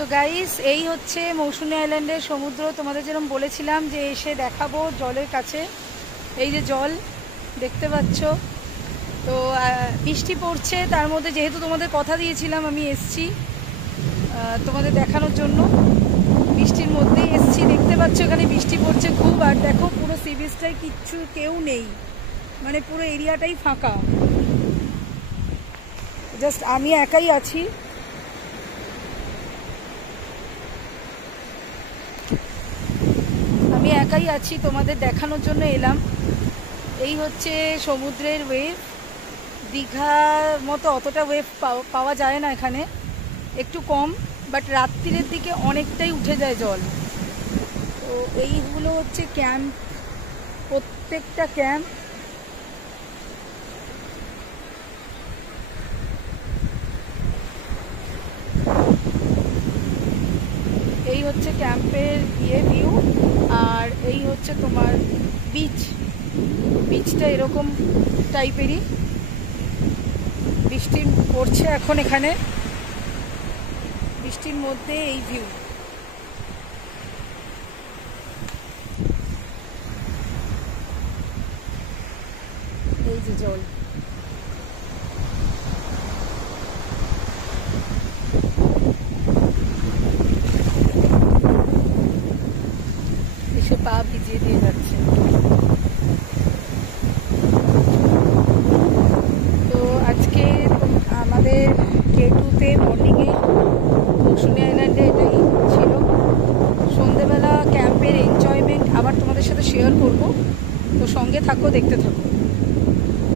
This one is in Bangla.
সো গাইস, এই হচ্ছে মৌসুমী আইল্যান্ডের সমুদ্র। তোমাদের যেরকম বলেছিলাম যে এসে দেখাবো জলের কাছে। এই যে জল দেখতে পাচ্ছ, তো বৃষ্টি পড়ছে, তার মধ্যে যেহেতু তোমাদের কথা দিয়েছিলাম আমি এসছি তোমাদের দেখানোর জন্য। বৃষ্টির মধ্যেই এসছি, দেখতে পাচ্ছ এখানে বৃষ্টি পড়ছে খুব। আর দেখো পুরো সি বিচটায় কিচ্ছু কেউ নেই, মানে পুরো এরিয়াটাই ফাঁকা, জাস্ট আমি একাই আছি। তোমাদের দেখানোর জন্য এলাম। এই হচ্ছে সমুদ্রের ওয়েভ। দীঘার মতো অতটা ওয়েভ পাওয়া যায় না এখানে, একটু কম, বাট রাত্রিরের দিকে অনেকটাই উঠে যায় জল। তো এইগুলো হচ্ছে ক্যাম্প, প্রত্যেকটা ক্যাম্প। এই হচ্ছে ক্যাম্পের ভিউ। আর এই হচ্ছে তোমার বিচটা এরকম টাইপেরই। বৃষ্টি পড়ছে এখন এখানে, বৃষ্টির মধ্যে এই ভিউ। এই যে জল, এসে পা ভিজিয়ে দিয়ে যাচ্ছে। তো আজকে আমাদের K2-তে মর্নিংয়ে মৌসুমী আইল্যান্ডে এটাই ছিল। সন্ধেবেলা ক্যাম্পের এনজয়মেন্ট আবার তোমাদের সাথে শেয়ার করব, তো সঙ্গে থাকো, দেখতে থাকো।